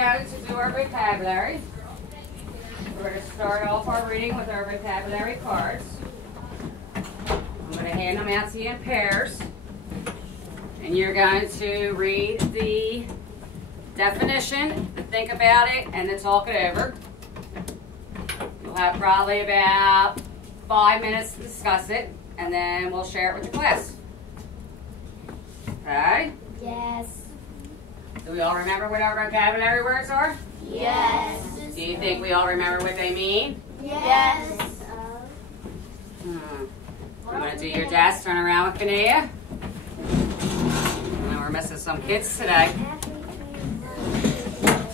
going to do our vocabulary. We're going to start off our reading with our vocabulary cards. I'm going to hand them out to you in pairs. And you're going to read the definition, think about it, and then talk it over. You'll have probably about 5 minutes to discuss it, and then we'll share it with the class. Okay? Yes. Do we all remember what our vocabulary words are? Yes. Do you think we all remember what they mean? Yes. You want to do your desk? Turn around with Kanea. And we're missing some kids today.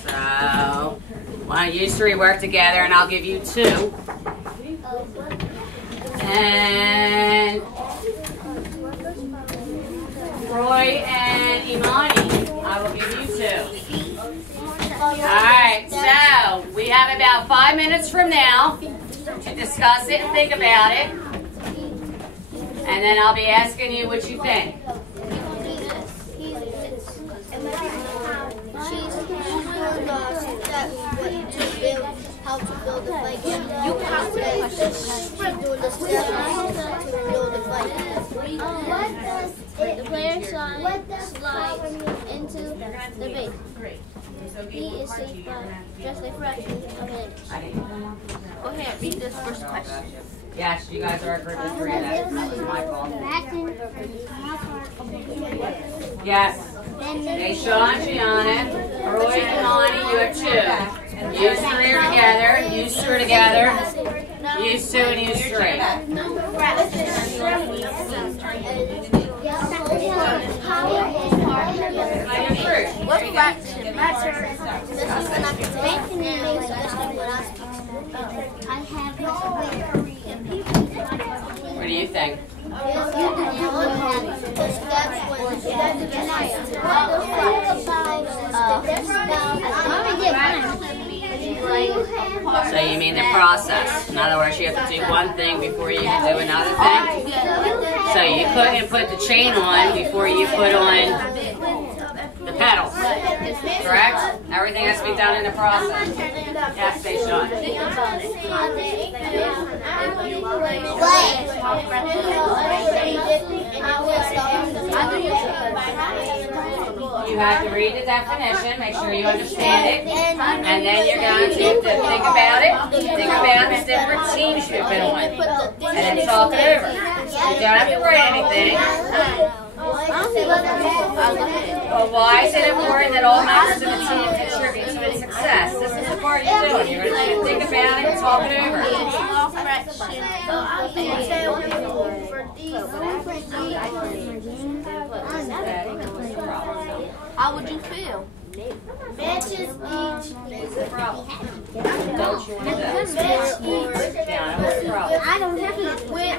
So, why don't you three work together and I'll give you 2. And Roy and Imani, I will give you 2. Alright, so we have about 5 minutes from now to discuss it and think about it. And then I'll be asking you what you think. How to build a bike. You have to doing the steps to build a bike. The player slides into the base. He is safe by just a fraction of an inch. Go ahead, read this first question. Yes, you guys are a group of 3. That was my fault. Yes. Hey, Sean, Gianna, Roy, and Imani, you have 2. You 3 are together. You 2 are together. You 2 and you 3. What fraction? What do you think? So you mean the process. In other words, you have to do one thing before you can do another thing. So you couldn't put the chain on before you put on the pedals. Correct? Everything has to be done in the process. Yes, stay Sean. You have to read the definition, make sure you understand it, and then you're going to think about it. Think about the different teams you've been on, and then talk it over. You don't have to write anything. But why is it important that all members of the team contribute to its success? This is the part you're doing. You're going to think about it and talk it over. How would you feel? Matches each. What's the problem? Don't you want to do? Yeah, what's the problem? I don't have to win.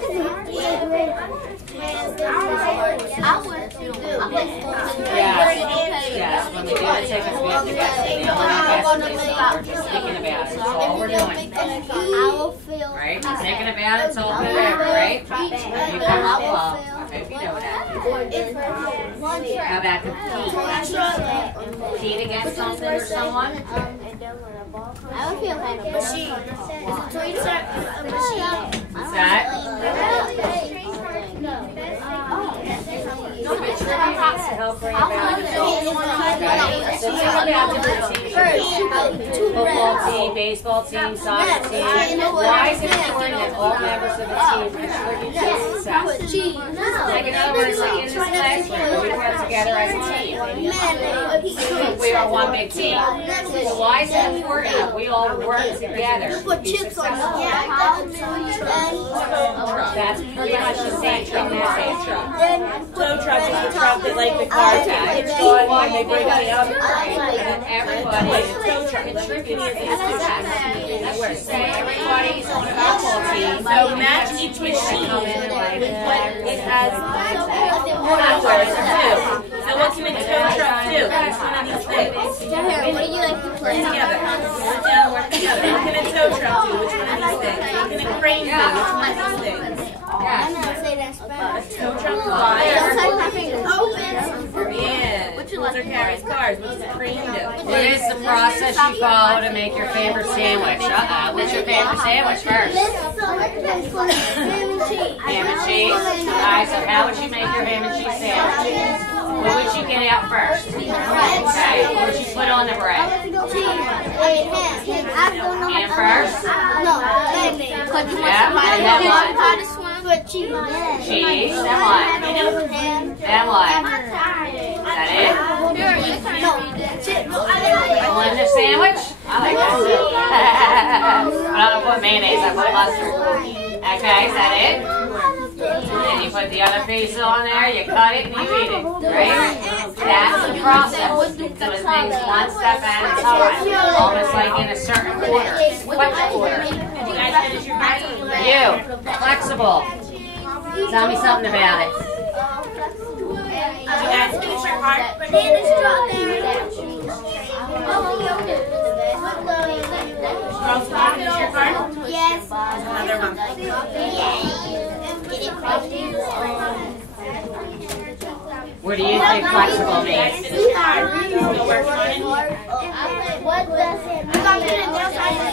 Yes, when we do the tickets, we have to get it. We're not asking yourself, we're just thinking about it. That's all we're doing. I will feel. Right? Thinking about it, talking it over, right? You come up well. I hope you know that. How about compete? Compete against something or someone? I would feel happy. Machine. What's that? Contribute to help bring about it. So think about different teams. Football team, baseball team, soccer team. Why is it important that all members of the team contribute to its success? Like in other words, like in this classroom, we work together as a team. We are one big team. So why is it important that we all work together to be successful? That's pretty much the same thing as tow truck is the truck that like the car takes on when they bring it out. and everybody contributes to its success. That's where say everybody's on a football team. So match each machine with what it has hours to do. So what can a tow truck do? Which one of these things? What do you like to play Together. Sit down, work together. What can a tow truck do? Which one of these things? What can a crane do? Which one of these things? I'm not saying that Spanish. A tow truck flies. Open. Yeah. What you What's our Carrie's cards? What does the cream do? What is the process you follow to make your favorite sandwich? What's your favorite sandwich first? Ham and cheese. Alright, so how would you make your ham and cheese sandwich? What would you get out first? Okay, what would you put on the bread? Ham first? Yeah, and then what? Cheese, then what? Then what? Is that it? All in the sandwich? I like that too. I don't put mayonnaise, I put mustard. Okay, is that it? Then you put the other piece on there, you cut it, and you eat it, right? That's the process. Doing things one step at a time, almost like in a certain order. What order? Did you guys finish your bite? You, flexible. Tell me something about it. Did you guys finish your card? Banana strawberry. Girls, can you finish your card? Yes. Another one. What do you think flexible means? Finish your card. Still working on it? What does it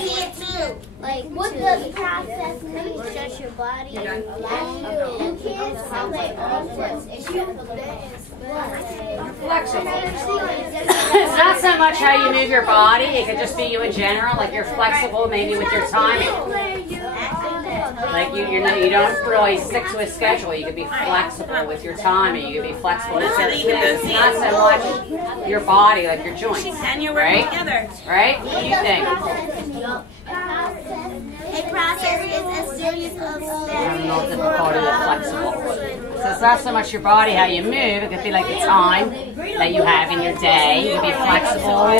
mean? Like, what does process mean? Stretch your body. Flexible. It's not so much how you move your body, it could just be you in general, like you're flexible maybe with your timing. Like you don't really stick to a schedule, you can be flexible with your timing, you can be flexible with certain things. It's not so much your body, like your joints. And you're working together. Right? What do you think? A process is a series of I don't know the difficulty of flexible. So it's not so much your body, how you move, it could be like the time that you have in your day. You can be flexible.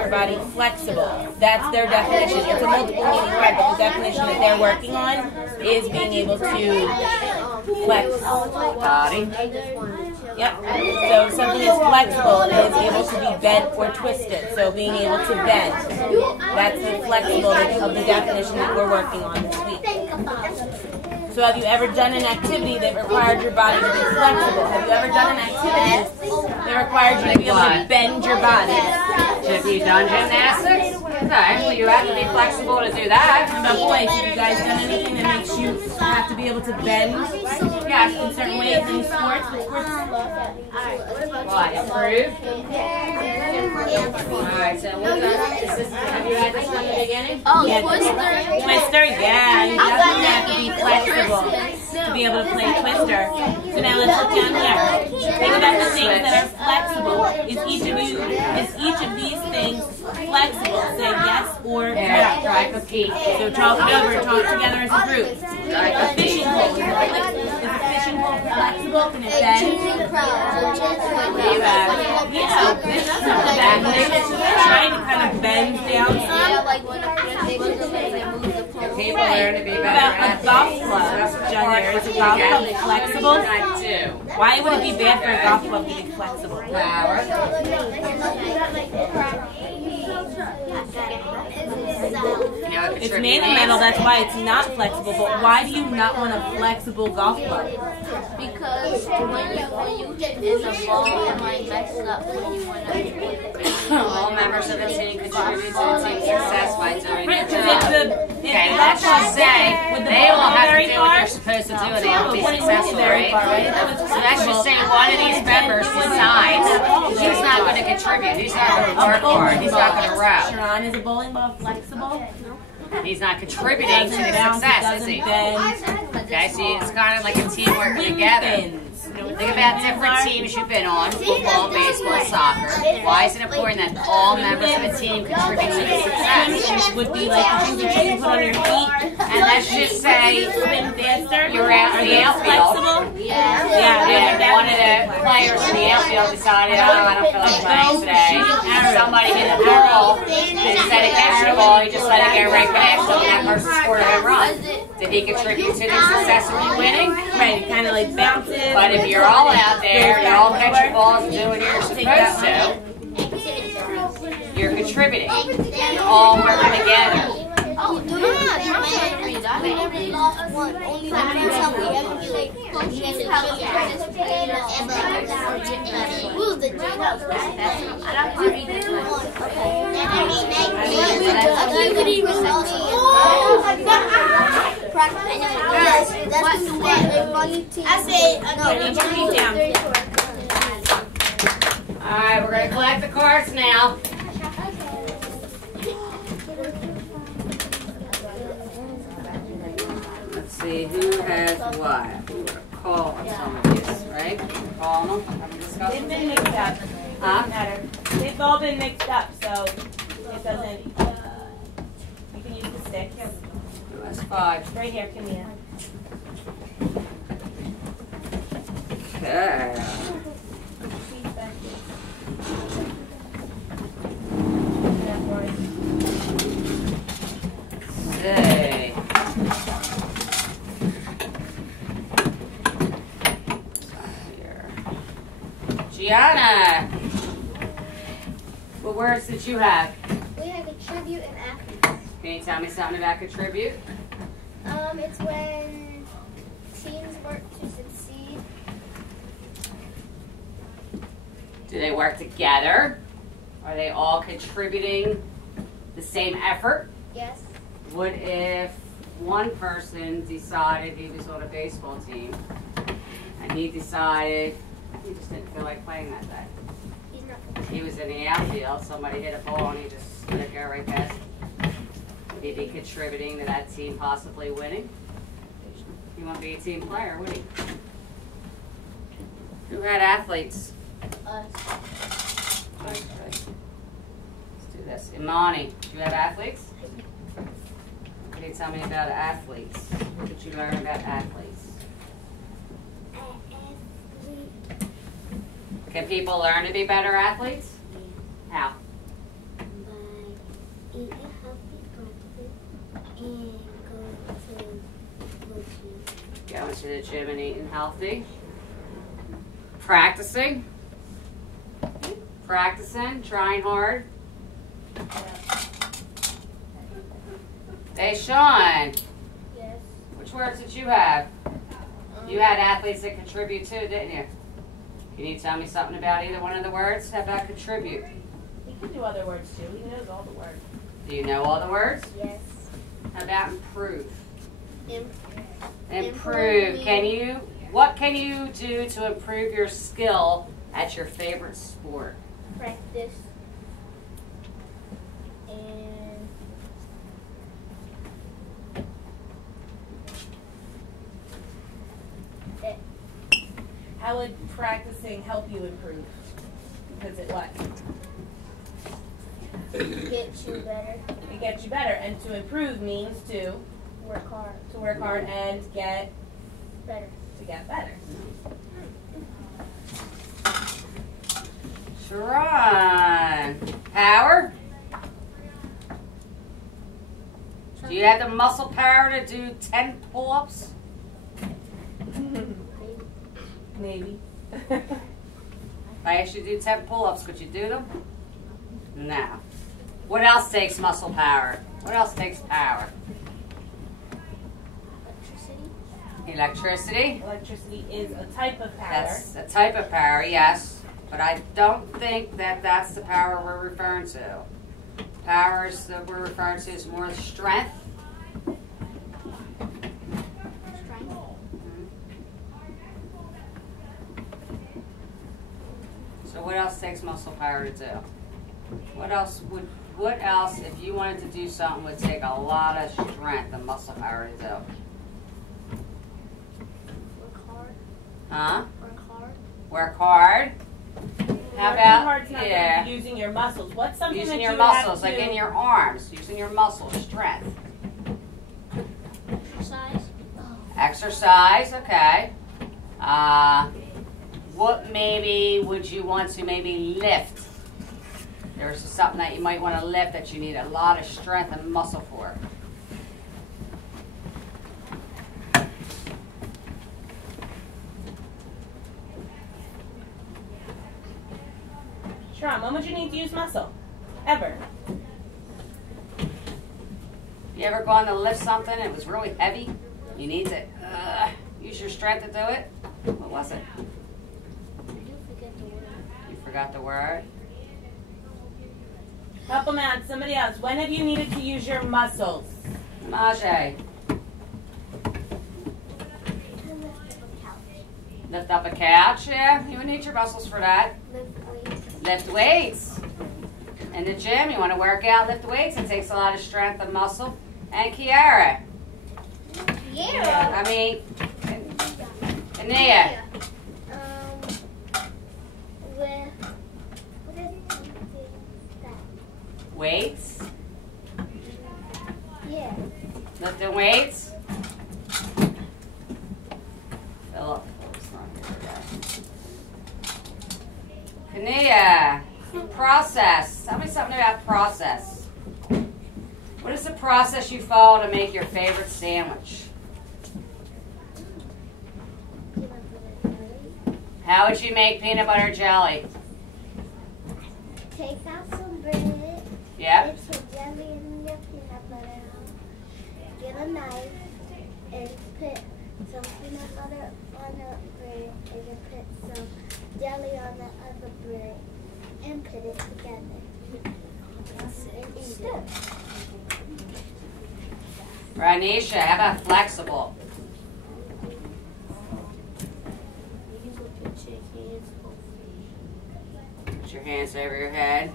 Your body flexible. That's their definition. It's a multiple meaning word, but the definition that they're working on is being able to flex. Body. Yep. So something is flexible is able to be bent or twisted. So being able to bend. That's the flexible of the definition that we're working on this week. So have you ever done an activity that required your body to be flexible? Have you ever done an activity that required you to be able to bend your body? Have you done gymnastics? Okay, well you have to be flexible to do that. How about boys? Have you guys done anything that makes you have to be able to bend in certain ways in sports? What, improve? Alright, so we're done. Have you had this from the beginning? Oh, Yeah. Twister. Twister, yeah, you definitely have to be flexible to be able to play Twister. So now let's look down here. Think about the things that are flexible. Is each of these things flexible? Say yes or no. Yeah, try to compete. So talk it over, talk together as a group. A fishing pole. Is a fishing pole flexible? Can it bend? Yeah, this is not bad. Trying to kind of bend down some. People learn to be better About a athletes. golf club, John, is a golf club flexible? I do. Why would it be bad for a golf club to be flexible? Power. It's made of metal, that's why it's not flexible. But why do you not want a flexible golf club? Because when you get in the ball, it might mess up when you want to. All members of the team contribute to the team's success by doing their job. Okay, If let's just say with the they all ball have to very do far, what they're supposed to do and they will be successful, right? So let's just say one of these members decides he's not going to contribute, he's not going to work hard, he's not going to row. Sharon, is a bowling ball flexible? He's not contributing to the success, is he? Okay, see, it's kind of like a team working together. Think about different teams you've been on, football, baseball, soccer. Why is it important that all members of a team contribute to the success? Would be like the things that you can put on your feet. And let's just say Swim faster. you're out in the outfield. Flexible? And one of the players in the outfield decided, oh, I don't feel like playing today. Somebody hit the ball, instead of catching the ball, he just let it go right past him, and that person scored a home run. Did he contribute to the success of you winning? Right, it kind of like bounces. But if you're all out there, you're all catching balls and doing what you're supposed to, you're contributing. You're all working together. We never lost one. Only the first time we ever played Potions and we was the dream. Alright, we're going to collect the cards now. Let's see, who has what? We're going to call on some of these, right? Calling them? Have we discussed They've them? been mixed up. Huh? Doesn't matter. They've all been mixed up, so it doesn't. You can use the sticks. Who has 5? Right here, Camilla. Okay. Hey. Here. Gianna, what words did you have? We have contribute and athletes. Can you tell me something about contribute? It's when teams work to succeed. Do they work together? Are they all contributing the same effort? Yes. What if one person decided he was on a baseball team and he decided he just didn't feel like playing that day? He's not. He was in the outfield, somebody hit a ball and he just let it go right past him. Would he be contributing to that team possibly winning? He won't be a team player, would he? Who had athletes? Us. Okay. Let's do this. Imani, do you have athletes? What can you tell me about athletes? What did you learn about athletes? Can people learn to be better athletes? How? By eating healthy breakfast and Going to the gym and eating healthy. Practicing. Practicing, trying hard. Hey, Sean, Yes. which words did you have? You had athletes that contribute too, didn't you? Can you tell me something about either one of the words? How about contribute? He can do other words too. He knows all the words. Do you know all the words? Yes. How about improve? Improve. What can you do to improve your skill at your favorite sport? Practice. And How would practicing help you improve? Because it what? get you better. It gets you better, and to improve means to Work hard. And get Better. to get better. Sharon, power? Do you have the muscle power to do 10 pull-ups? Maybe. If I asked you to do 10 pull-ups, could you do them? No. What else takes muscle power? What else takes power? Electricity? Electricity is a type of power. That's a type of power, yes. But I don't think that that's the power we're referring to. Powers that we're referring to is more strength. So what else takes muscle power to do? What else, if you wanted to do something, would take a lot of strength and muscle power to do? Work hard. Huh? Work hard. Work hard. How Working about, hard's not yeah, using your muscles. What's something using that your you muscles, have like to, in your arms, using your muscles, strength. Exercise. Exercise, okay. What maybe would you want to maybe lift? There's something that you might want to lift that you need a lot of strength and muscle for. Sharon, when would you need to use muscle? Ever. You ever gone to lift something and it was really heavy? You need to use your strength to do it? What was it? You forgot the word? Help them out. Somebody else. When have you needed to use your muscles? Najee. Lift up a couch, yeah. You would need your muscles for that. Lift weights. In the gym, you want to work out, lift weights. It takes a lot of strength and muscle. And Kiara. Yeah. I mean, Ania. Weights. Yeah. Lifting weights. Philip. Kania. Process. Tell me something about process. What is the process you follow to make your favorite sandwich? How would you make peanut butter jelly? Take out some bread. Yep. Put some jelly in your peanut butter. Get a knife and put some peanut butter on the bread and then put some jelly on the other bread and put it together. And eat it. Ranisha, how about flexible? Put your hands over your head.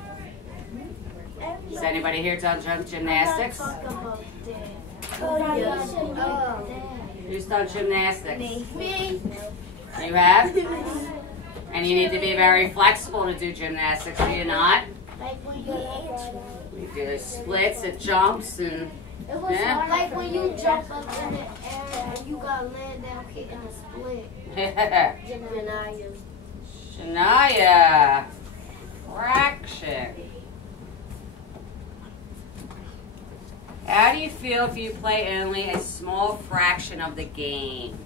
Has anybody here done gymnastics? Who's done gymnastics? Me. You have? And you need to be very flexible to do gymnastics, do you not? Like when you You do splits and jumps and... it was like when you jump up in the air and you got land down kicking a split. Shania. Fraction. How do you feel if you play only a small fraction of the game?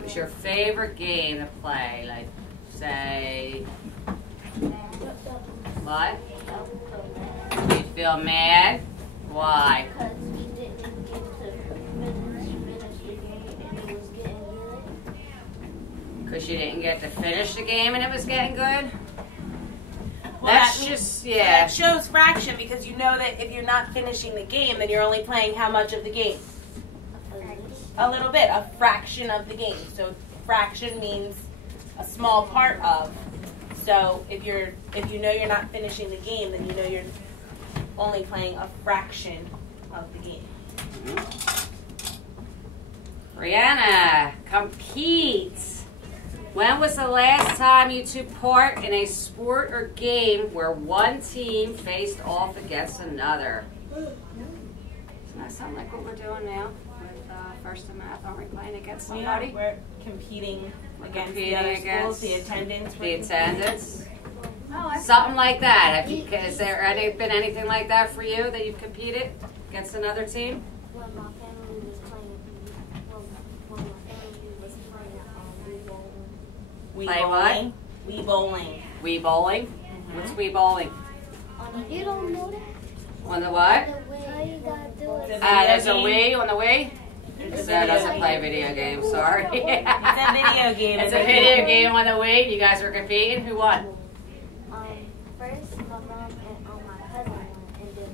What's your favorite game to play? Like, say, what? You feel mad? Why? Because we didn't get to finish the game and it was getting good. Because you didn't get to finish the game and it was getting good? Well, That's that means, just, yeah. That shows fraction because you know that if you're not finishing the game, then you're only playing how much of the game? A little bit, a fraction of the game. So fraction means a small part of. So if you know you're not finishing the game, then you know you're only playing a fraction of the game. Brianna, compete. When was the last time you took part in a sport or game where one team faced off against another? Doesn't that sound like what we're doing now with First and Math? Aren't we playing against somebody? Yeah, we're competing against the Competing other against schools, the attendance. The attendance? Something like that. Has there been anything like that for you that you've competed against another team? When my family was playing, when my family was playing Play what? Wii bowling. Wii bowling? What's Wii bowling? You don't know that? On the what? All you gotta do is There's a Wii on the Wii? It's That doesn't play video games, sorry. a video game. It's a video game on the Wii. You guys were competing. Who won? first my mom and my cousin won, and then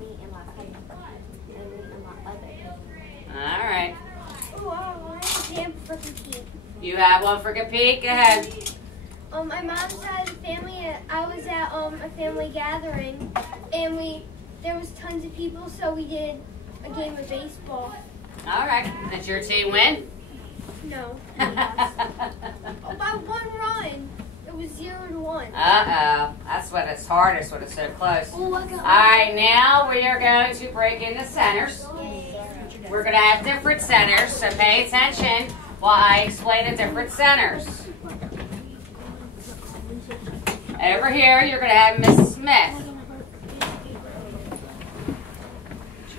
me and my cousin, and me and my other cousin. All right. Oh, I want a damn freaking key. You have one for compete? Go ahead. My mom's side of the family, I was at a family gathering, and there was tons of people, so we did a game of baseball. All right. Did your team win? No. Oh, by one run. It was 0-1. Uh-oh. That's when it's hardest, when it's so close. Oh, All right, now we are going to break into centers. We're going to have different centers, so pay attention while I explain the different centers. Over here, you're going to have Miss Smith.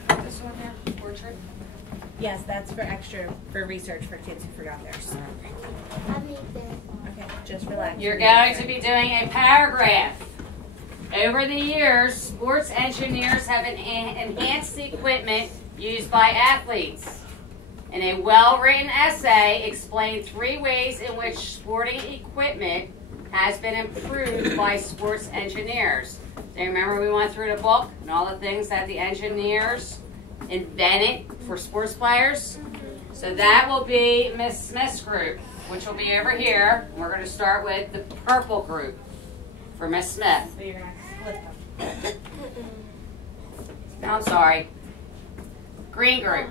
This one here, portrait. Yes, that's for research for kids who forgot theirs. I made that. Okay, just for Relax. You're going to be doing a paragraph. Over the years, sports engineers have enhanced the equipment used by athletes. In a well-written essay, explain 3 ways in which sporting equipment has been improved by sports engineers. So remember we went through the book and all the things that the engineers invented for sports players? So that will be Miss Smith's group, which will be over here. And we're going to start with the purple group for Miss Smith. So you're going to split them. No, I'm sorry. Green group.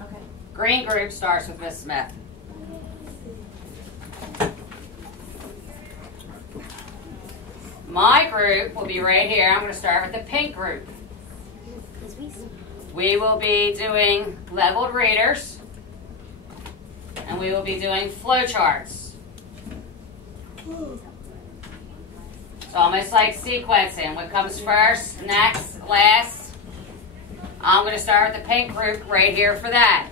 Okay. Green group starts with Miss Smith. My group will be right here. I'm going to start with the pink group. We will be doing leveled readers, and we will be doing flowcharts. It's almost like sequencing. What comes first, next, last. I'm going to start with the pink group right here for that.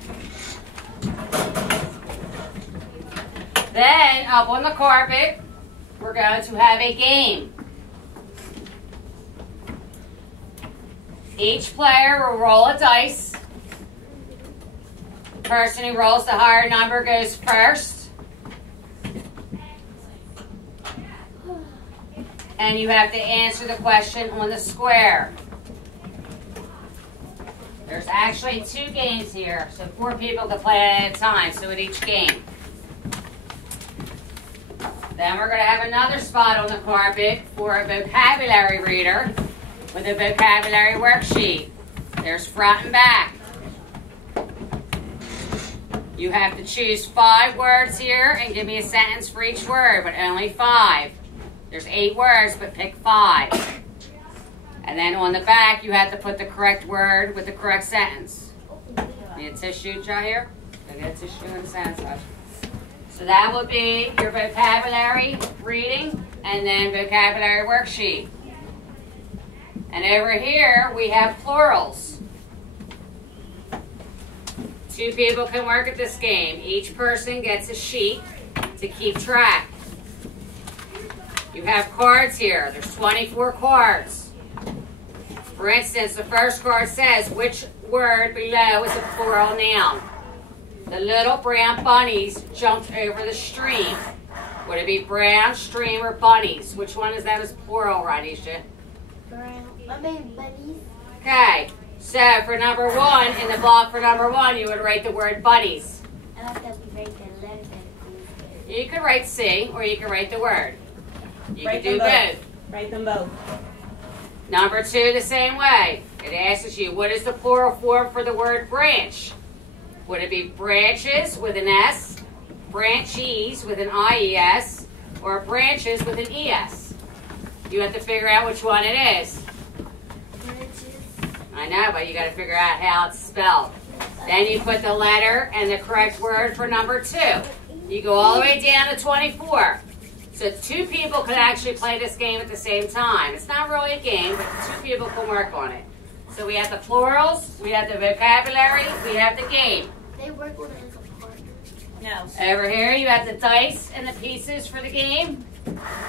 Then, up on the carpet, we're going to have a game. Each player will roll a dice. The person who rolls the higher number goes first. And you have to answer the question on the square. There's actually 2 games here, so 4 people can play at a time, so at each game. Then we're going to have another spot on the carpet for a vocabulary reader with a vocabulary worksheet. There's front and back. You have to choose 5 words here and give me a sentence for each word, but only 5. There's 8 words, but pick 5. And then on the back, you have to put the correct word with the correct sentence. Need a tissue, Joe, here? Go get a tissue and a sentence. So that will be your vocabulary reading and then vocabulary worksheet. And over here, we have plurals. 2 people can work at this game. Each person gets a sheet to keep track. You have cards here. There's 24 cards. For instance, the first card says, which word below is a plural noun? The little brown bunnies jumped over the stream. Would it be brown, stream, or bunnies? Which one is that as plural, Radisha? Brown. I mean bunnies. Okay, so for number 1, in the block for number 1, you would write the word bunnies. I like that we write the letter. You could write C, or you could write the word. You Write could do them both. Write them both. Number 2, the same way. It asks you, what is the plural form for the word branch? Would it be branches with an S, branchies with an IES, or branches with an ES? You have to figure out which one it is. I know, but you got to figure out how it's spelled. Then you put the letter and the correct word for number 2. You go all the way down to 24. So 2 people can actually play this game at the same time. It's not really a game, but 2 people can work on it. So we have the plurals, we have the vocabulary, we have the game. They work on it as a partner. No. Over here you have the dice and the pieces for the game.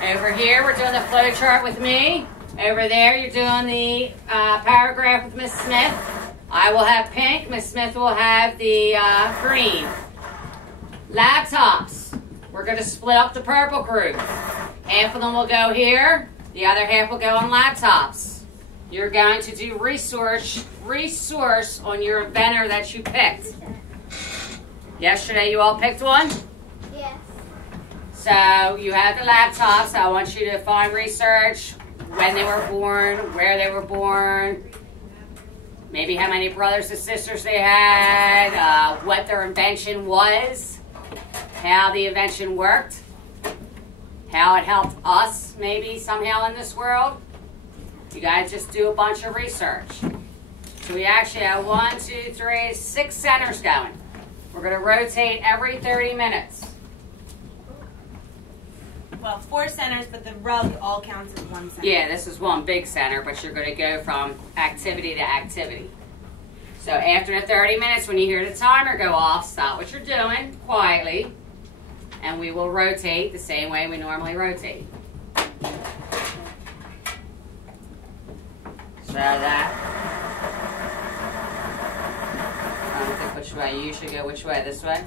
Over here we're doing the flow chart with me. Over there you're doing the paragraph with Miss Smith. I will have pink, Miss Smith will have the green. Laptops. We're going to split up the purple group. Half of them will go here, the other half will go on laptops. You're going to do resource on your inventor that you picked. Yesterday you all picked one? Yes. So you have the laptops. I want you to find research, when they were born, where they were born, maybe how many brothers and sisters they had, what their invention was, how the invention worked, how it helped us maybe somehow in this world. You guys just do a bunch of research. So we actually have 1, 2, 3, 6 centers going. We're going to rotate every 30 minutes. Well, 4 centers, but the rug all counts as 1 center. Yeah, this is one big center, but you're going to go from activity to activity. So after the 30 minutes, when you hear the timer go off, stop what you're doing quietly. And we will rotate the same way we normally rotate. So that, I don't think which way. You should go which way? This way?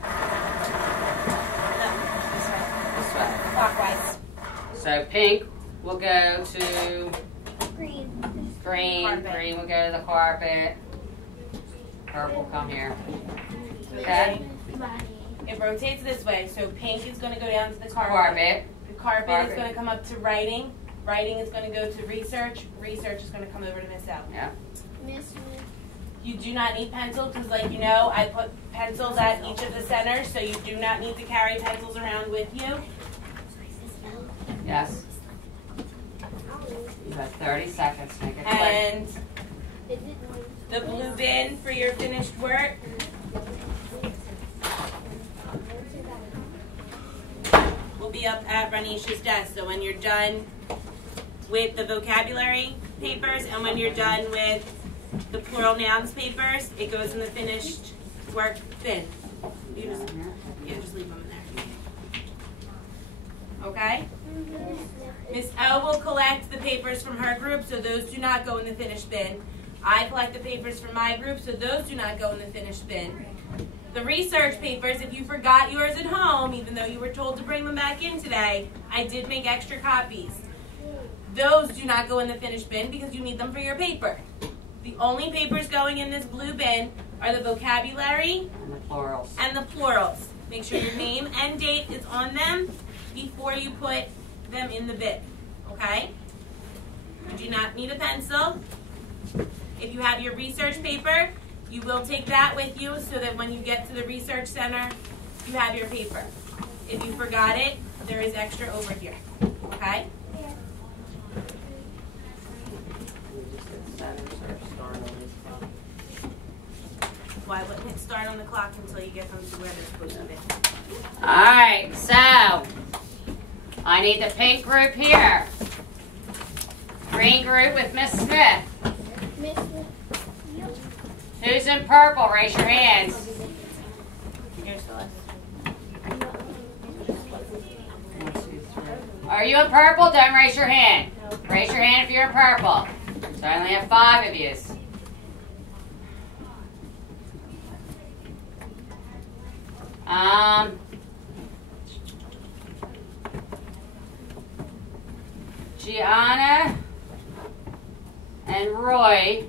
This way. Clockwise. So pink will go to Green. green, green will go to the carpet, purple come here. Okay? It rotates this way, so pink is going to go down to the carpet. Carpet. The carpet is going to come up to writing. Writing is going to go to research. Research is going to come over to Miss L. Yeah. You do not need pencils because, like you know, I put pencils at each of the centers, so you do not need to carry pencils around with you. Yes. You have 30 seconds to make it quick. And the blue bin for your finished work. Will be up at Ranisha's desk. So when you're done with the vocabulary papers and when you're done with the plural nouns papers, it goes in the finished work bin. You just leave them in there. Okay? Miss O will collect the papers from her group, so those do not go in the finished bin. I collect the papers from my group, so those do not go in the finished bin. The research papers, if you forgot yours at home, even though you were told to bring them back in today, I did make extra copies. Those do not go in the finished bin because you need them for your paper. The only papers going in this blue bin are the vocabulary And the plurals. and the plurals. Make sure your name and date is on them before you put them in the bin, okay? You do not need a pencil. If you have your research paper, you will take that with you so that when you get to the research center, you have your paper. If you forgot it, there is extra over here, okay? Why wouldn't it start on the clock until you get them to where they're supposed to be? Alright, so I need the pink group here. Green group with Miss Smith. Who's in purple? Raise your hands. Here's the list. Are you in purple? Don't raise your hand. Raise your hand if you're in purple. So I only have 5 of you. Gianna and Roy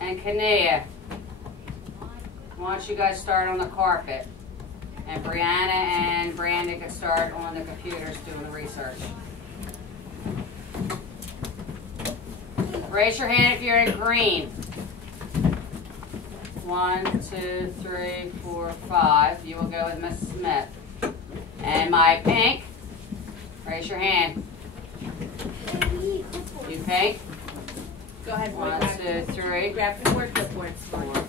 and Kanea. Why don't you guys start on the carpet? And Brianna and Brandon can start on the computers doing the research. Raise your hand if you're in green. 1, 2, 3, 4, 5. You will go with Miss Smith. And my pink, raise your hand. You pink? Go ahead, boy. 1, 2, 3. Grab 4 clipboards. 4.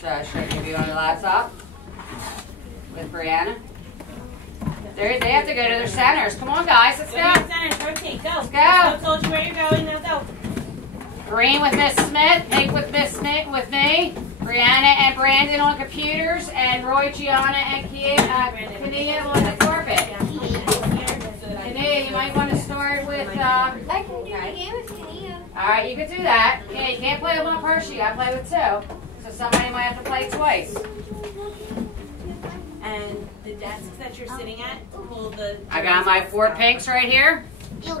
So should I give you on the laptop with Brianna? They have to go to their centers. Come on, guys, let's go. Centers, rotate, go. Let's go. I told you where you're going, now go. Green with Miss Smith, pink with Miss Smith with me, Brianna and Brandon on computers, and Roy, Gianna, and Kania on the carpet. Kania, you might want to start with. I can do the game with Kania. All right, you can do that. Yeah, you can't play with one person. You got to play with 2. So somebody might have to play twice. And the desks that you're sitting at, pull the... I got my 4 pinks right here. Just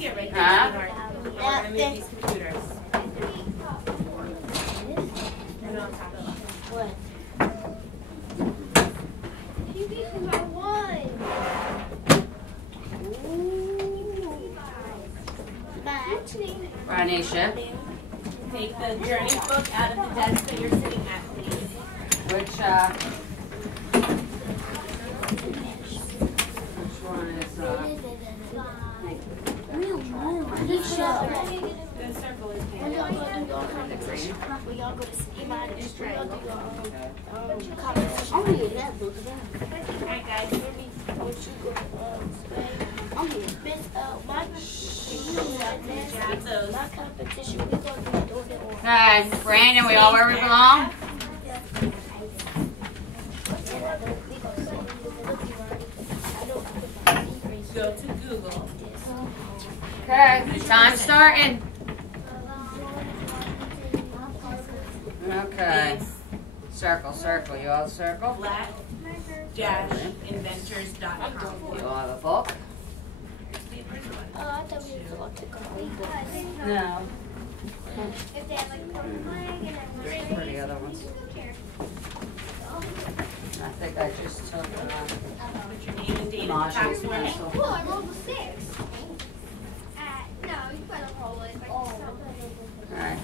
get right there, Huh? sweetheart. We're going to move these computers. Put it on top of it. What? You beat me by 1. Ranisha, Take the journey book out of the desk that you're sitting at, please. which one is The circle is We all go to competition. We all go to Spanish. We all do competition. I read that book. Alright, guys. My competition, we're going to be doing it on. Okay, Brandon, we all where we belong? Go to Google. Okay, time starting. Okay. Circle, circle. You all circle? Black-inventors.com. You all have a book? I thought we were going to complete No. If they have like For the other ones. I think I just took Put your name and date at the top Marshall's for me. pencil. Cool, I rolled a 6. No, you put a roll it. Alright.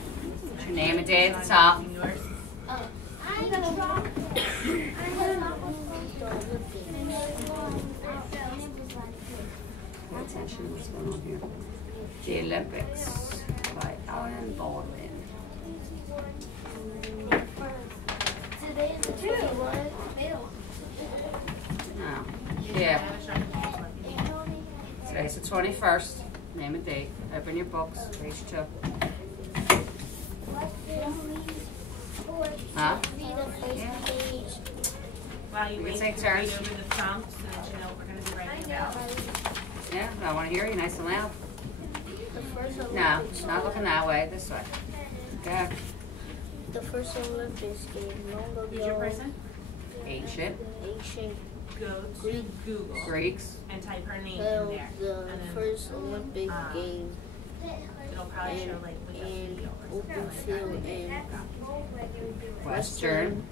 Put your name and date at the top. Yours. I'm gonna drop. Pay attention to what's going on here. The Olympics by Alan Baldwin. Today is the 21. Oh, yeah. Today's the 21st. Name and date. Open your books. Page 2. Huh? Read the first page. While you We wait, can take read turns. over the prompt so that you know what we're going to be writing about. Yeah, I want to hear you nice and loud. The first No, Olympics. not looking that way. This way. Go. The first Olympics game long Who's your ago. person? Ancient Ancient Go to Google Greeks. and type her name in held there. the And then first Olympic game it'll probably show like with a in video or open something field like in Western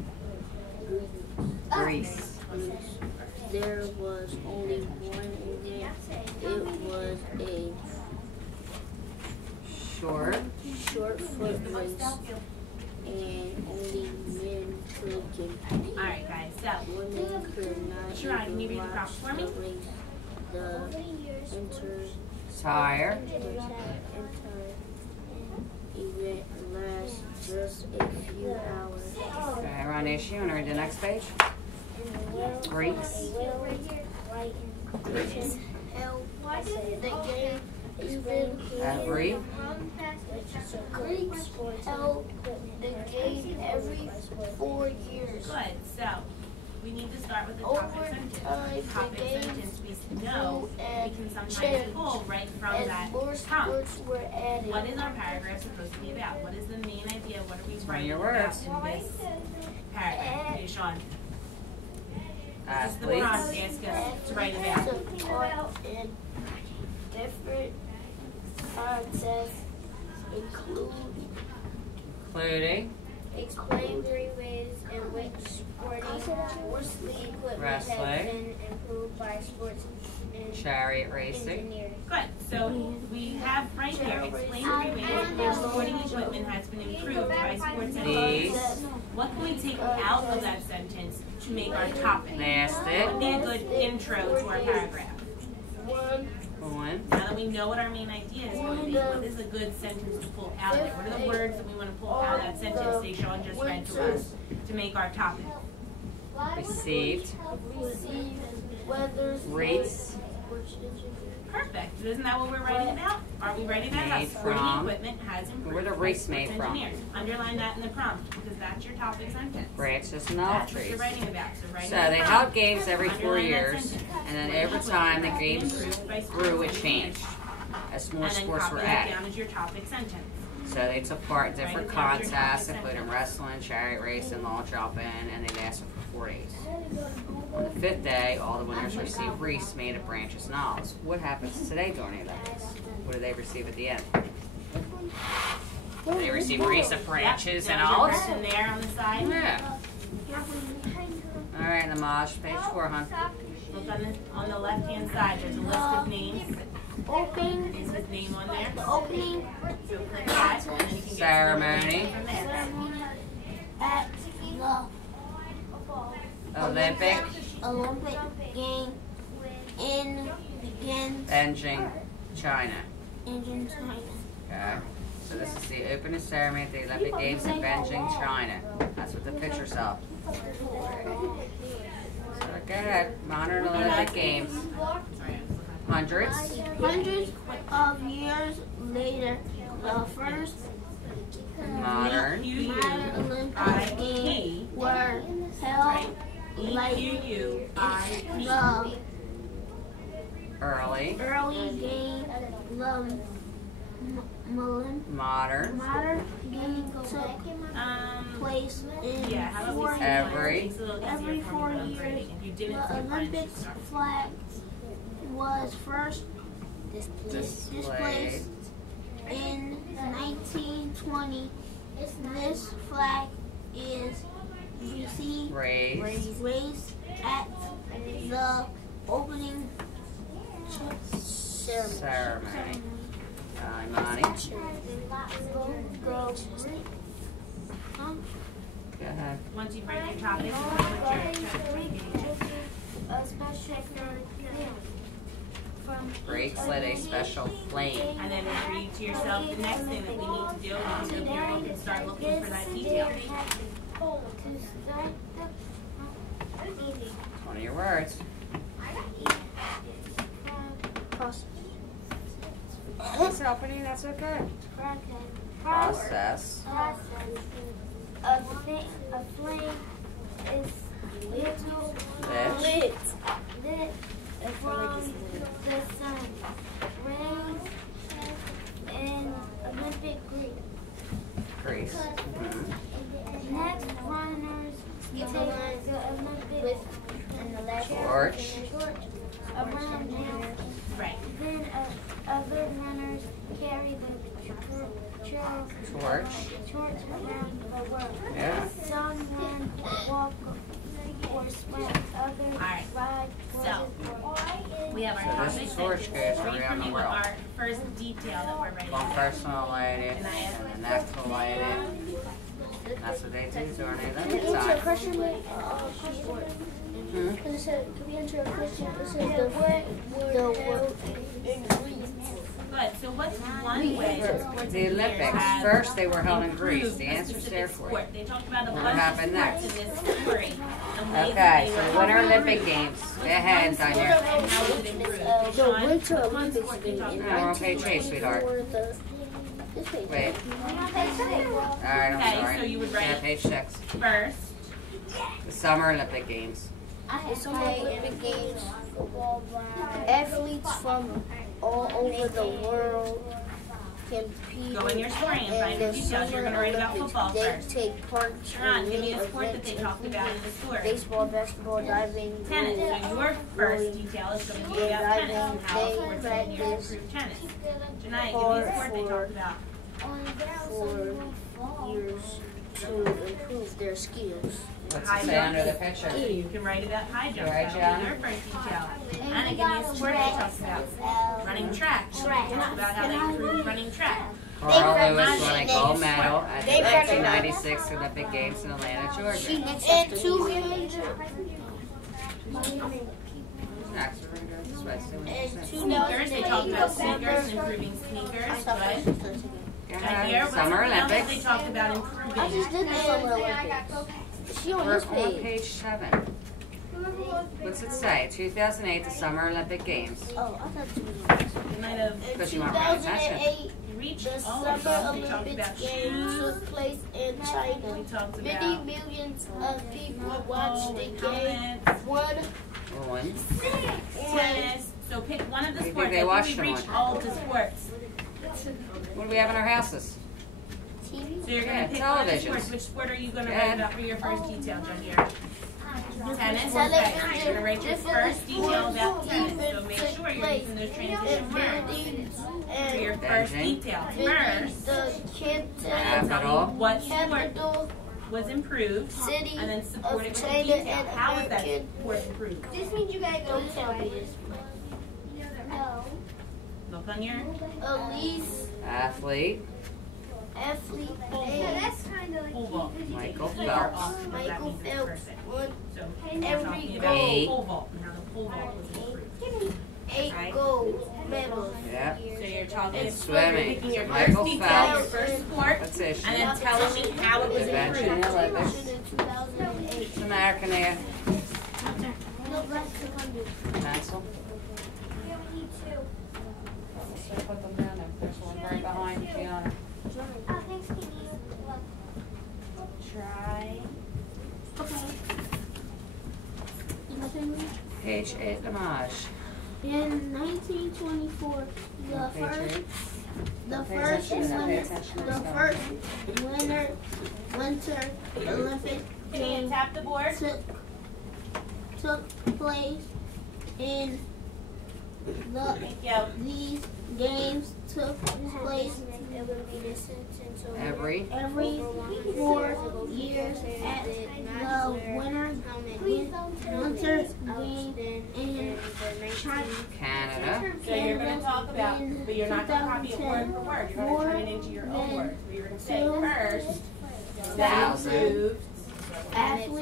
Greece. Greece. There was only one event. It was a Short. short foot race, and only men could compete. Alright guys, so Women could not Sharon, can you even read the watch prompt for me? the race. The entire Tire. event lasts just a few hours. Okay, we're on issue. And read the next page. Greeks. The game even Every. Greeks held the game every 4 years. good. So we need to start with the topic Over sentence. time, the Topic game sentence we know we and can sometimes changed pull right from as that more prompt. sports were added. What is our paragraph supposed to be about? What is the main idea? What are we Find writing your about words. in this paragraph? Okay, Sean. This is the Athletes. prompt ask us to write about. Took part in different contests, Including. including ways in which sporting equipment Wrestling. has been improved by sports Chariot racing. engineers. Good. So we have right here, explain three ways in which sporting equipment has been improved by sports These. engineers. What can we take out of that sentence to make our topic? Nasty. What would be a good intro to our paragraph? One. Now that we know what our main idea is going to be, what is a good sentence to pull out of it? What are the words that we want to pull out of that sentence that Sean just read to us to make our topic? Received. Race. Perfect. Isn't that what we're writing about? Are we writing about how Made sporting from. equipment has improved Where the by race sports made from? engineers? Underline that in the prompt because that's your topic sentence. Branches and olive That's what trees. you're writing about. So write So in the they prompt. held games every 4 Underline that years, sentence. and then over time the games grew and changed as more And then sports copy were that added. down as your topic sentence. So they took part in different Write it down as your topic contests, sentence. including wrestling, chariot racing, long jumping, and they lasted for 4 days. On the 5th day, all the winners received wreaths made of branches and olives. What happens today during the Olympics? What do they receive at the end? Do they receive wreaths of branches and There's your olives? person there on the side. Yeah. All right, Namaj, page 4, hon. Look on the left-hand side. There's a list of names. Opening, Is his name on there? the opening So click that, and then you can get Ceremony. from there. at the Olympic, Olympic game in begins Beijing, China. in China. Okay. So this is the opening ceremony at the Olympic Games in Beijing, China. That's what the picture's of. So it Go ahead. Modern Olympic Games. Hundreds of years later, the first modern Olympic Games were held like the early game. The modern game took place in every 4 years. The Olympic flag was first displayed in 1920. This flag is raised at the opening ceremony. Monty. Go. Go ahead. Once you break your topic, Breaks lit a special flame. and then read to yourself the next thing that we need to do. We need to open your book and start looking for that detail. 20 your words. It's helping you, that's okay. Process. A flame is lit from the sun. Raised in Olympic Greece. Next, runners take the Olympic Torch. around now. Right. Then other runners carry the Torch. around the world. Yeah. Some run, walk, or swim. Others ride So, we have our So topics. this torch goes Read around for the me world. our first detail that we're writing. One person will light it, and the next will light it. That's what they do during the Olympic time. Can we answer a question? It says the word in Greece. Good. So what's one way that sports The Olympics, first they were held in Greece. The answer's there for you. They talked about a What bunch of happened sports next? in this story. Okay, so the Winter Olympic Games. Go ahead, Danya. And how was it improved? The Sean, Winter one Olympics sport they talked in about. We're on page 8, sweetheart. Wait. Alright, I'm Okay, sorry. so you would write- Yeah, page 6. First, The Summer Olympic Games. The Summer Olympic Games, athletes from all over the world compete. go in your story and find the details. You're going to write about football They first. take part Sean, in give me many a sport that they events, talked about in the story. baseball, basketball, diving, Tennis. So your first detail is going to be about tennis and how sports can use improve tennis. Janai, give me a sport they talked about. for years to improve their skills. What's it say under the picture? You can write about high jump. Right, That John? was your first detail. Anna, give me a sport they talked about. Running track. Talk about how they improved running track. Carl Lewis won a gold medal at the 1996 Olympic Games in Atlanta, Georgia. And 200 Next, we're going to go this way. See what it and says. Sneakers. They talked about sneakers and improving sneakers. Good. Go Right ahead. here, Summer what's else they Olympics. talked about I improving? just did the Summer Olympics. She on We're this on page. page 7. What's it say? 2008, the Summer Olympic Games. Oh, I thought it was. You might have In Because you weren't paying attention. 2008, reached the all Summer of them. They talked Olympics about Games shoes. took place in China. We talked Many about millions of people watched the game. helmets, One tennis. So pick one of the What do you sports. think they I watched think we them reached on? all of the sports. What do we have in our houses? TV. So you're Yeah, going to pick one of the televisions. sports. Which sport are you going to Yeah. write about for your first detail, John Deere? Tennis. Television. Okay. You're going to write your first detail about tennis. So Even make took sure you're place using those in transition words buildings for your and first Benjamin. detail. buildings. First, The Capital. capital, what sport capital was improved, city and then support it of with China detail. and How was that American. sport improved? This means you gotta go. Don't tell me this. No. Look on your Elise Athlete, athlete pole vault. Michael You are Phelps. awesome. That Michael means it's Phelps perfect. won So every we're talking about gold. pole vault and how the pole vault was improved. 8 Right. gold medals. Yeah. So you're talking And about swimming. picking your Michael first detail, your Phelps. first sport, What's this? and then telling me how it was Invention improved. in Olympics. In 2008. What's the American there? No, Pencil. So put them down there. There's one right behind you, Gianna. Try. Page 8, Damage. In 1924, the first Winter Olympic Games Tap the board. took place in these games took place Every 4 years at the Winter Games in Canada. So you're going to talk about, but you're not going to copy it word for word. You're going to turn it into your own words. So you're going to say first, that improved athletes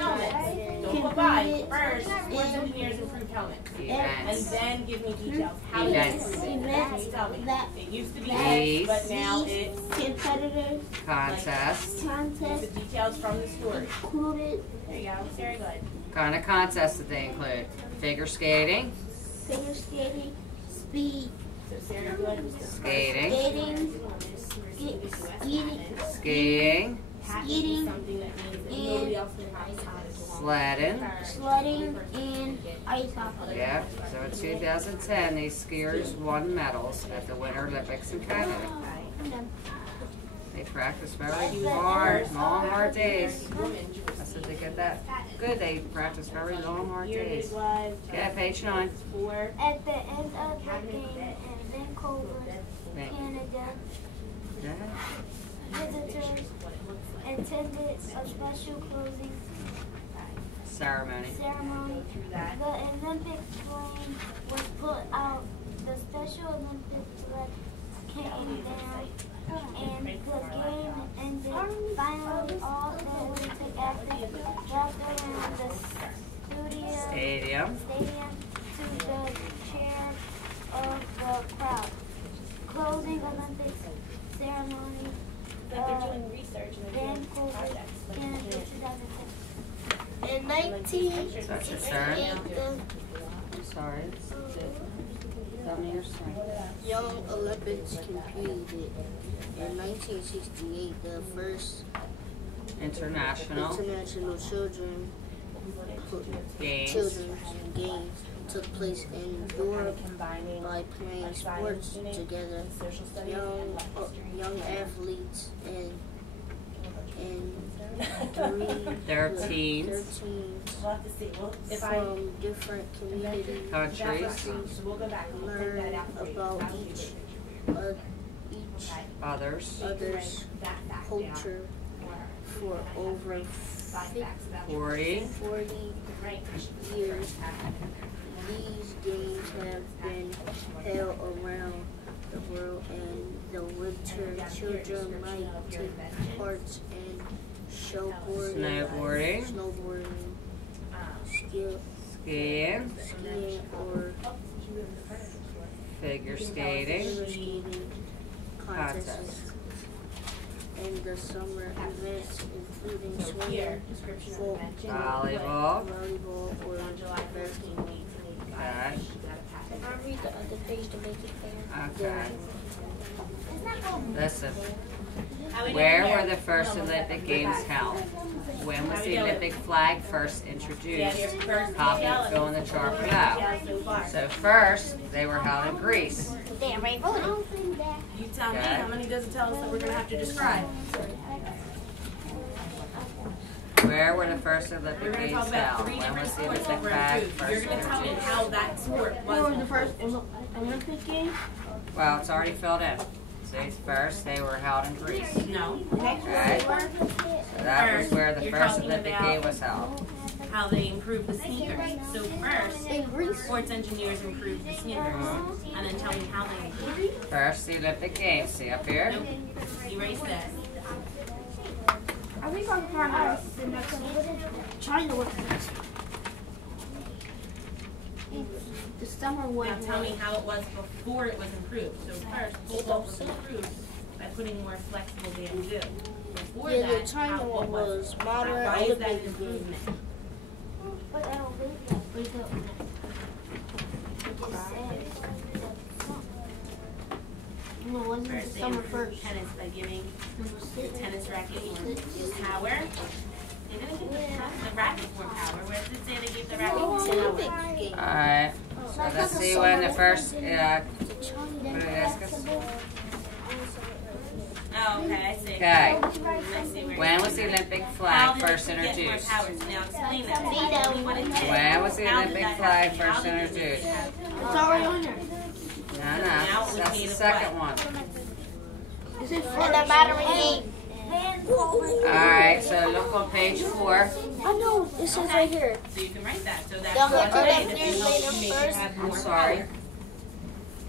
don't go by. First, sports engineers improved helmets. And then give me details. How did it improve? Can you tell me? It used to be this, but now it's competitors contest. the details from the story. Included There you go. Very good. Kind of contests that they include. Figure skating. figure skating, speed, So Sarah, go ahead and Skating. skiing, Skiing. something that means that nobody else can have. Sledding. sledding, and ice hockey. Yeah, so in 2010, these skiers won medals at the Winter Olympics in Canada. They practiced very hard, long, hard days. I said they get that good. They practiced very long, hard days. Okay, page 9. At the end of the game in Vancouver, Canada, visitors attended a special closing Ceremony. The Olympic flame was put out. The Special Olympic flag came down, and the game ended. Finally, all the Olympic athletes walked around the Stadium. to the cheer of the crowd. Closing Olympics ceremony. But they're doing research and they're doing Vancouver, projects. Canada, 2010. In 1968, I'm sorry. Tell me your story. Young Olympics competed. In 1968, the first International international children's games. games took place in Europe by playing sports together. Young athletes and 13 We'll have to see. Well, if I from different community countries. we'll go back and we'll print learn that out for you. about That'll be each Others. other's culture for over 40. 40 years. These games have been held around the world, and the winter children might take part in Snowboarding. Skiing. or Figure skating. skating contests. In the summer events, including swimming, Volleyball. or basketball. Okay. Can I read the other page to make it fair? Okay. Listen. How we doing Where here? were the first Olympic Games held? When was the Olympic flag first introduced? Copy and fill in the chart below. So first, they were held in Greece. Damn right, voting. You tell me, Okay. how many does it tell us that we're going to have to describe? Where were the first We're Olympic going to Games talk about held? 3 When different was the sports that Olympic were flag improved. first You're going to tell me introduced? how that sport was. What was the first Olympic game? Well, it's already filled in. See, first they were held in Greece. No. Okay. So that was where the You're first talking Olympic about- game was held. How they improved the sneakers. So first, In Greece. sports engineers improved the sneakers. And then tell me how they improved. First, the Olympic Games. See up here? Nope. Erase that. I think I'm trying to next China was the summer one. Now tell me how it was before it was improved. So first, pole was improved by putting more flexible bamboo. Before Yeah, that, the China how, one what was it? modern Why is that an Olympic improvement? But I don't believe that. First, they improve tennis by giving the tennis racket more power. They're going to give the racket more power. Where does it say they give the racket more power? Alright. So let's see when the first, what did it ask us? Oh, okay, I see. Okay. I see where When was the Olympic flag first introduced? Now explain that. Tell me what it did. When was the How did Olympic that flag happen? How first did it introduced? happen? It's already on there. No, no. That's the second one. And the battery. Alright, so look on page 4. I know, it says right here. So you can write that. So that's The what hundred it and is. years It later helps make it first. have I'm more sorry. power.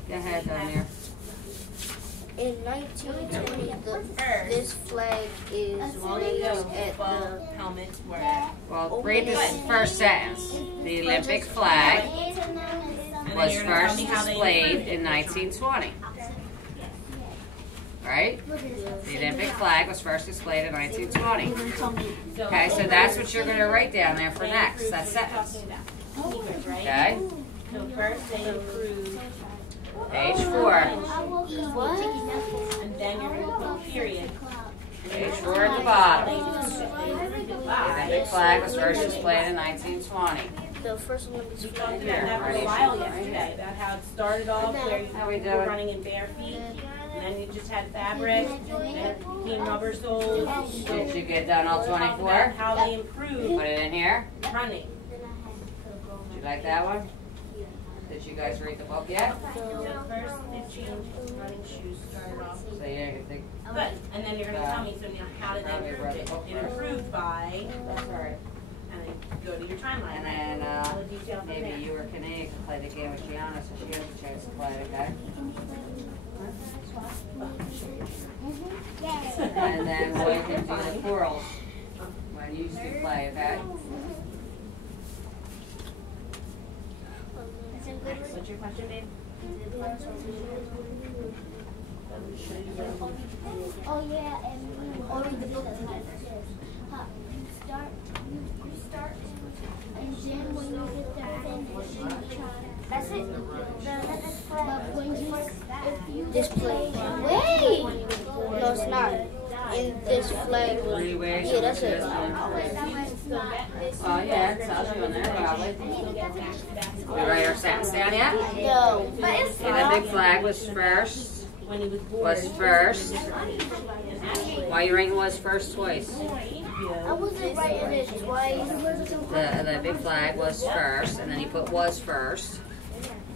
Go ahead, down there. In 1920, this flag is raised at the Helmets were. Well, read this first sentence. The Olympic flag was first displayed in 1920. Right? The Olympic flag was first displayed in 1920. Okay, so that's what you're going to write down there for next. That sentence. Okay? So first they improved. Page 4. And then you're going to put period. Page 4 at the bottom. The Olympic flag was first displayed in 1920. The first one is We talked about that for a while yesterday, about how it started off where you How we were doing? running in bare feet, and then you just had fabric, then it became rubber soles. Did you get done all Talked about 24? how they improved Put it in here. running. Did you like that one? Did you guys read the book yet? So first they changed running shoes, started off. So you didn't think, Good, and then you're going to tell me, so now how did they improve it? It improved by, that's alright. and then go to your timeline. And then, All the detail from maybe there. you or Kenny can play the game with Gianna so she has a chance to play it, okay? And then we can do the corals when you two play, okay? What's your question, babe? Oh yeah, and only the book you start, and then when you get there, that's it. But when you display, wait, no, it's not. In this flag, 3 ways yeah, that's in it. which oh yeah, it tells you in there probably. We write our sentence down yet? No, The Olympic flag was first. When he was born. Was first. Why you writing was first twice? I wasn't writing it twice. The Olympic flag was first, and then you put was first.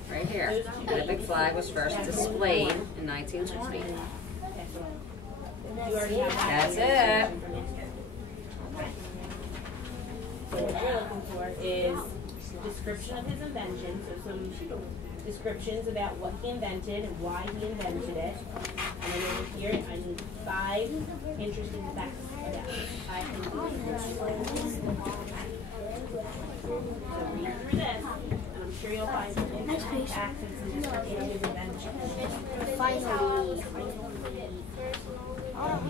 Right here. The Olympic flag was first displayed in 1920. You already have that. That's it. So what we're looking for is description of his invention, so some descriptions about what he invented and why he invented it. And then over here, I need 5 interesting facts about it. 5 interesting facts. So read through this, and I'm sure you'll find some interesting facts and some description of his invention. Finally.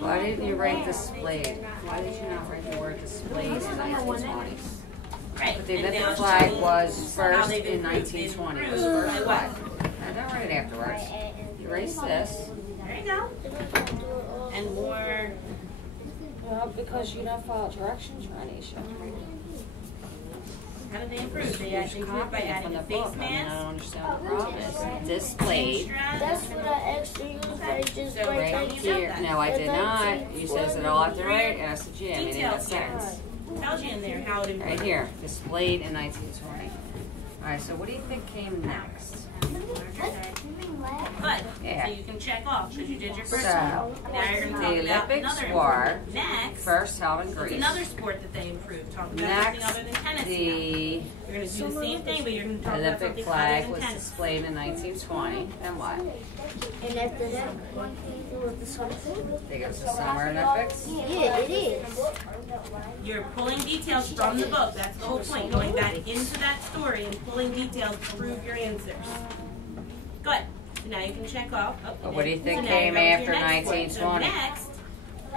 Why didn't you write displayed? Why did you not write the word displayed in 1920? Right. But the and Olympic now flag show me was how first they've in improved. 1920. It They've was the first improved flag. by what? Now don't write it afterwards. Erase this. There you go. And more. Well, because you don't follow directions, Ranisha. How did they improve? They actually improved by adding a face I mean, I don't mask. understand what the problem is. Displayed. That's what I actually used. I just So write Right here. No, I did not. You says it all at the right. Ask the gym. It in that sentence. Tells you in there how it improved. Right here. Displayed in 1920. Alright, so what do you think came next? But, Yeah. so you can check off because you did your first So, one. Now you're going to the talk about Olympics another were improvement. Next, first held in is Greece. another sport that they improved. Talk about something Next, other than tennis now. the You're going to do the same thing, but you're going to talk about Olympic something flag other was than tennis. displayed in 1920. And what? And after that, one thing with the summer. Think it was the Summer Olympics? Yeah, it is. You're pulling details from the book. That's the whole point. Going back into that story and pulling details to prove your answers. Good. So now you can check off. Oh, But what do you think so now came you're on to after your next point. So 1920? next,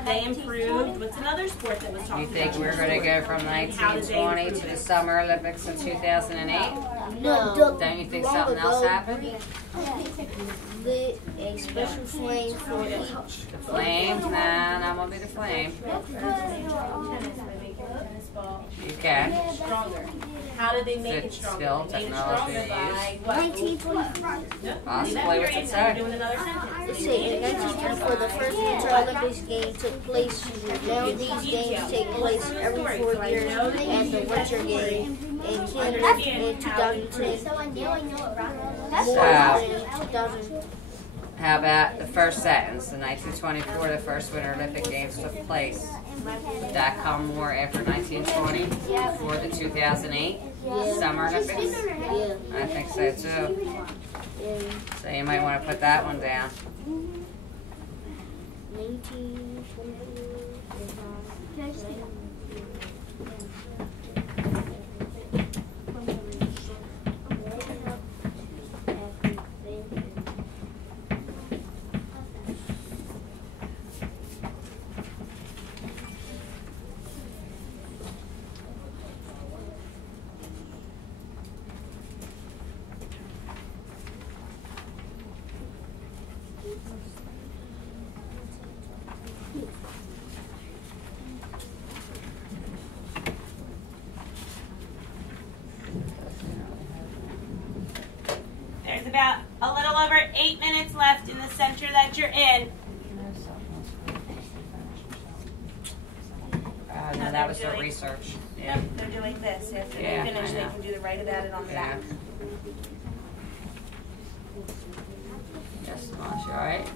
They improved. What's another sport that was talked about? You think we're going to go from 1920 to the Summer Olympics in 2008? No. Don't you think something else happened? Lit a special flame for each. The flames? Nah, not going to be the flame. You can. Stronger. How did they make it stronger? Skill, They made it technology stronger by what? 1925. Possibly, what's it say? Doing another sentence. It said in 1924, the first Winter Olympics games took place. Now these games take place every 4 years as the Winter Games in Canada in 2010. More than 2000. How about the first sentence? In 1924, the first Winter Olympic Games took place. Did that come more after 1920? Before the 2008 Summer Olympics? Yeah. I think so too. So you might want to put that one down. 1924. There's about a little over 8 minutes left in the center that you're in. No, that was the research. Yeah. Yep, they're doing this. After Yeah, they finish, I they know. can do the write about it on the Yeah. back. Yes, Mosh, you alright?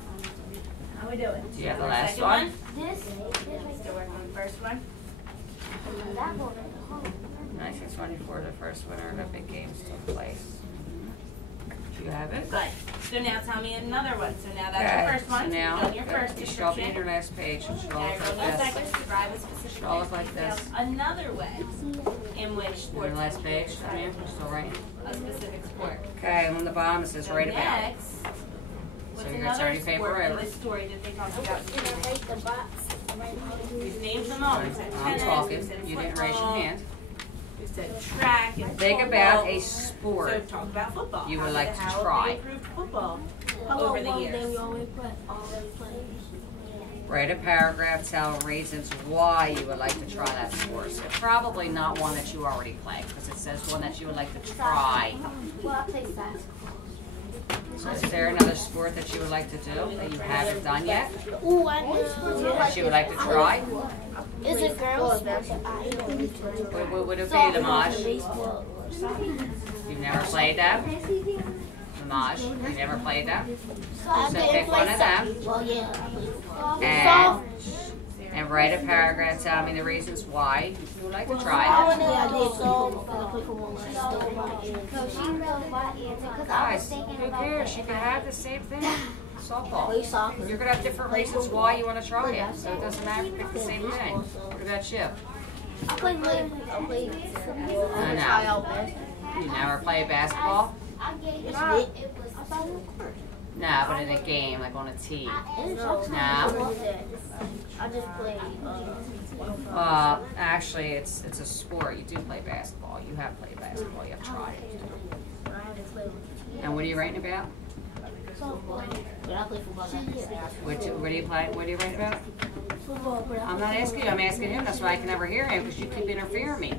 How we doing? Do you have the last Second one? Still working on the first one. 1924, the first Winter Olympic Games took place. Do you have it? Good. So now tell me another one. So now that's Okay, your first one. so now, You've done your first you should all be description. at your last page. It should all Now look you're on like the this. second. Describe a specific Should all look like this. Another way in which On sports your last page, I mean, you're still writing. a specific sport. Okay, and on the bottom it says So write about. next, So what's you're gonna another start your paper sport in over. this story that they talked about? We've named them all. We said I'm tennis, we talking. said You didn't raise your football, hand. we said track and Think football. about a So sport talk about football. you would How like they- to how try. they improved football over the years. Write a paragraph telling reasons why you would like to try that sport. So probably not one that you already play, because it says one that you would like to try. So is there another sport that you would like to do that you haven't done yet? Ooh, I know. That you would like to try? Is it girls? What would it be, Lamaj? You've never played that? Lamaj, you never played that? So pick one of them. Well, yeah. And write a paragraph telling me the reasons why you would like to try it. Guys, who cares? You can have the same thing. Softball. You're going to have different reasons why you want to try it. So it doesn't matter to pick the same thing. What about you? I play football. I know. You never play basketball? No, but in a game, like on a team. No? I just play. Actually, it's a sport. You do play basketball. You have played basketball. You have tried it. And what are you writing about? But I play football. What do you play? What are you writing about? I'm not asking you. I'm asking him. That's why I can never hear him, because you keep interfering me.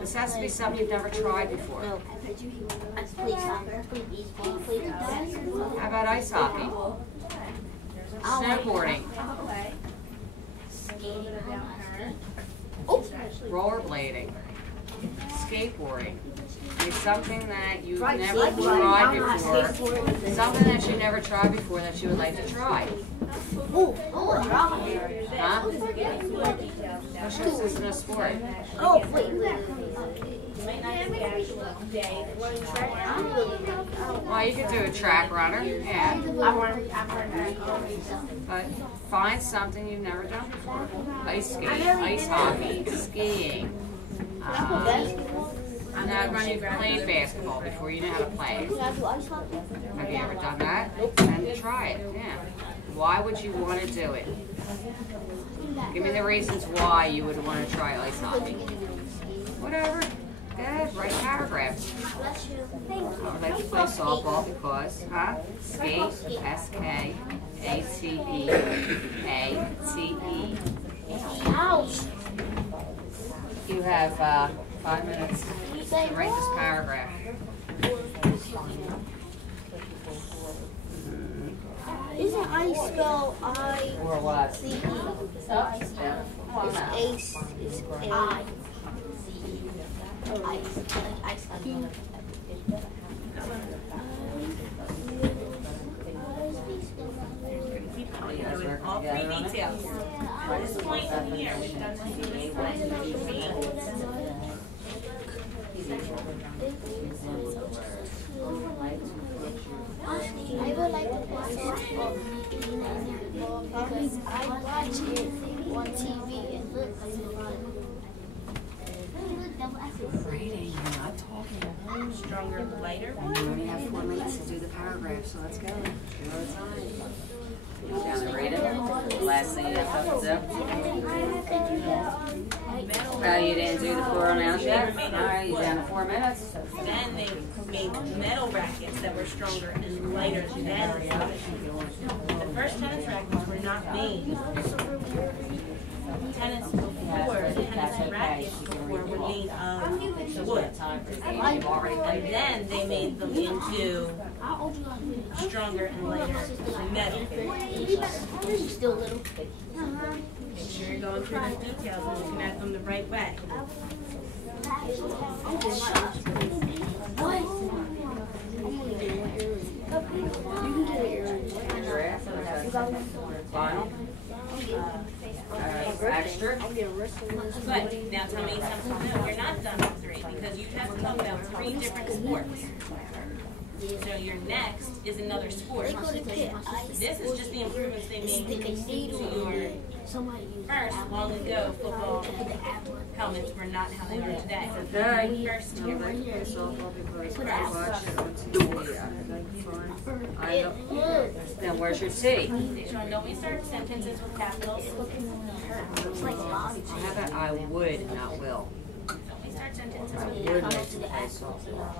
This has to be something you've never tried before. No. I play soccer. I play baseball. I play basketball. How about ice hockey? Snowboarding? Rollerblading? Skateboarding? It's something that you've never tried before. Something that you never tried before that you would like to try. Huh? What's this isn't a sport? Oh, wait. Well, you could do a track runner, yeah. But find something you've never done before. Ice skating, ice hockey, skiing. Now you played basketball before you know how to play. Have you ever done that? Then try it, yeah. Why would you want to do it? Give me the reasons why you would want to try ice hockey. Whatever. Go ahead, write paragraphs. I would like to play softball because, skate, S-K-A-T-E-A-T-E. You have 5 minutes to write this paragraph. Isn't I spell I? Or what? C E? It's It's A. Ice. All three details. At this point in here, we've done the I would like to watch softball because I watch it on TV and look Writing, you're not talking. stronger, lighter. And you only have 4 minutes to do the paragraph, so let's go. Two at a time. Down to read it. The last thing you have to do. Oh, you didn't do the plural nouns yet? Alright, you're down to 4 minutes. Then they made metal rackets that were stronger and lighter than the first tennis rackets were not made. Tennis rackets before were made of wood. And then they made them into stronger and lighter metal. Still little. Make sure you're going through the details and looking at them the right way. Final. Extra. Good. Now tell me something. No, you're not done with 3 because you have to talk about 3 different sports. So your next is another sport. This is just the improvements they made to your first long ago football helmets were not how they are today. Okay. First You like to play softball because I watch it on TV. Then where's your T? Sean, don't we start sentences with capitals? How about I would, not will? Don't we start sentences I with would like capitals? to play softball.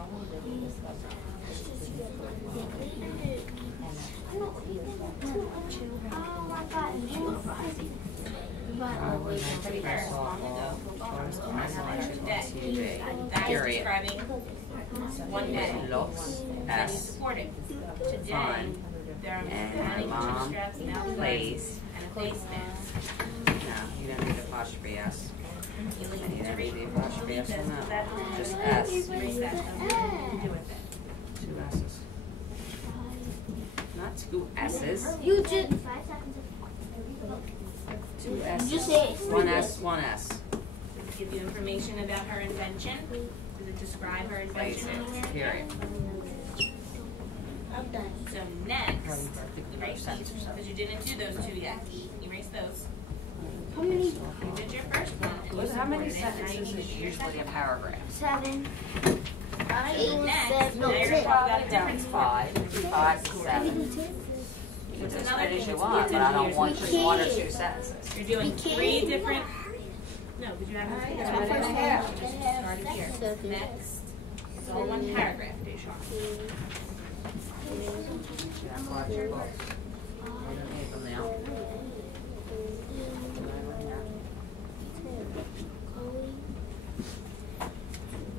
I would like to play softball because I watch it on TV. That is Period. describing one day. Looks Then you as support it. Today, fun there are and many mom straps now plays. and a face mask. No, you don't need apostrophe S. You And you need to don't read need the apostrophe S on that. Just S. Erase that stuff. What do you do with it? 2 S's. Not 2 S's. You just 2 S's. You say 1 S, 1 S. Give you information about her invention. Does it describe her invention anywhere? Period. I'm done. So next, erase these, because you didn't do those 2 yet. Erase those. How many? You did your first one. And you How many supported it. Now you sentences do is your usually a second. paragraph? 7. Next, No, now you're 10. talking about a different sport. 5 to 7. You can just finish you want, but I don't want just 1 or 2 sentences. You're doing 3 different. No, because you haven't. It's a minute and a half. Just started here. Next, it's all 1 paragraph, Deshaun. Yeah, watch your books. I don't need them now.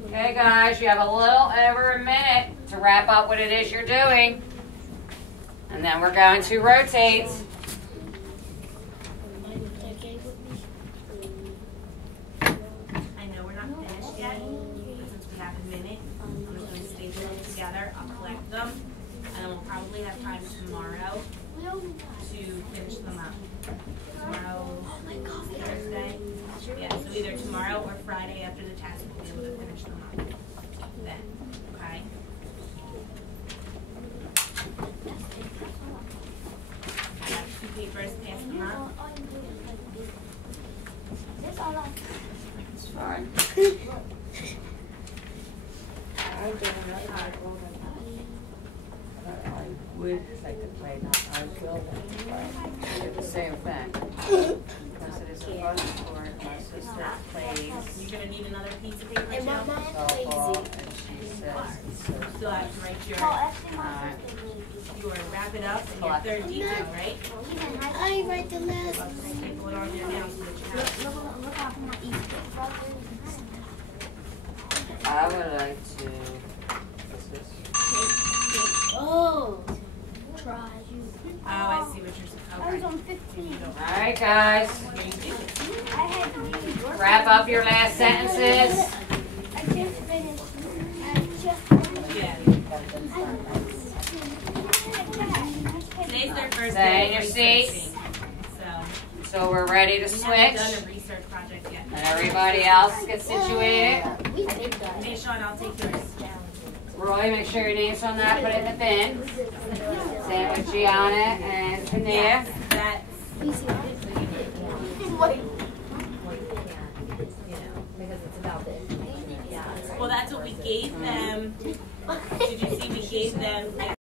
Okay, guys, you have a little over a minute to wrap up what it is you're doing. And then we're going to rotate. I know we're not finished yet, but since we have a minute, I'm just going to staple them together. I'll collect them, and then we'll probably have time tomorrow to finish them up. Tomorrow, Thursday. Yeah, so either tomorrow or Friday after the test, we'll be able to finish them up. Then, okay? I got 2 papers, pass them up. It's fine. would like to play, not I will play. It's the same thing. Because it is a fun sport. My sister plays You're going to need another piece of paper, And my Jill. mom softball, plays and she says it's so Still have to write your, you want to wrap it up in your third detail, right? I write the last. Sprinkle it on your nails so that you have I would like to. What's this? Oh. Try. Oh, I see what you're saying. I was on 15. Alright, guys. Wrap up your last sentences. I just finished. Yeah. Today's their first Stay day in your of seats. researching. So we're ready to We haven't done switch. a research project yet. And everybody else gets situated. Hey, Sean, I'll take yours. Roy, make sure your name's on that. Put it in the bin. Same with Gianna and Tania. Yes, that's. Well, that's what we gave them. Did you see we gave them like